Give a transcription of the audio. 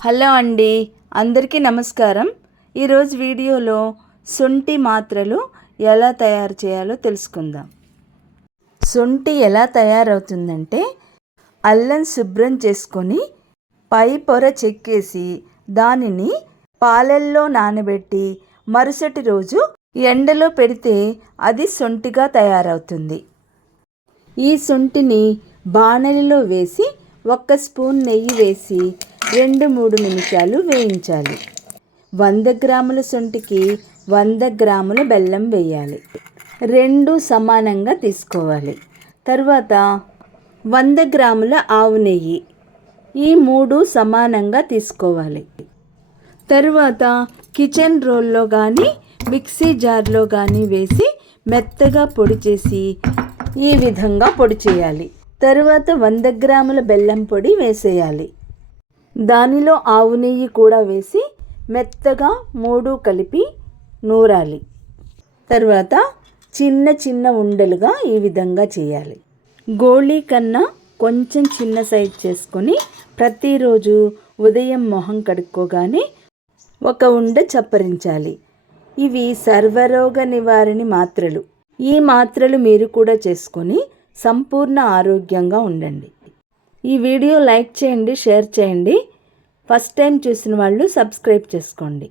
Hello అండి అందరికీ నమస్కారం. ఈరోజు వీడియోలో శొంఠి మాత్రలు ఎలా తయారు చేయాలో తెలుసుకుందాం. శొంఠి ఎలా తయారవుతుందంటే అల్లం శుభ్రం చేసుకొని పై పొర చెక్కేసి దానిని పాలల్లో నానబెట్టి మరుసటి రోజు ఎండలో పెడితే అది శొంఠిగా తయారవుతుంది. ఈ శొంఠిని బాణలిలో వేసి ఒక్క స్పూన్ నెయ్యి వేసి రెండు మూడు నిమిషాలు వేయించాలి. వంద గ్రాముల సొంటికి వంద గ్రాముల బెల్లం వేయాలి. రెండు సమానంగా తీసుకోవాలి. తర్వాత వంద గ్రాముల ఆవు నెయ్యి ఈ మూడు సమానంగా తీసుకోవాలి. తరువాత కిచెన్ రోల్లో కానీ మిక్సీ జార్లో కానీ వేసి మెత్తగా పొడి చేసి ఈ విధంగా పొడి చేయాలి. తర్వాత వంద గ్రాముల బెల్లం పొడి వేసేయాలి. దానిలో ఆవు నెయ్యి కూడా వేసి మెత్తగా మూడు కలిపి నూరాలి. తర్వాత చిన్న చిన్న ఉండలుగా ఈ విధంగా చేయాలి. గోళీ కన్నా కొంచెం చిన్న సైజ్ చేసుకొని ప్రతిరోజు ఉదయం మొహం కడుక్కోగానే ఒక ఉండ చప్పరించాలి. ఇవి సర్వరోగ నివారణి మాత్రలు. ఈ మాత్రలు మీరు కూడా చేసుకొని సంపూర్ణ ఆరోగ్యంగా ఉండండి. ఈ వీడియో లైక్ చేయండి షేర్ చేయండి. ఫస్ట్ టైం చూసిన వాళ్ళు సబ్స్క్రైబ్ చేసుకోండి.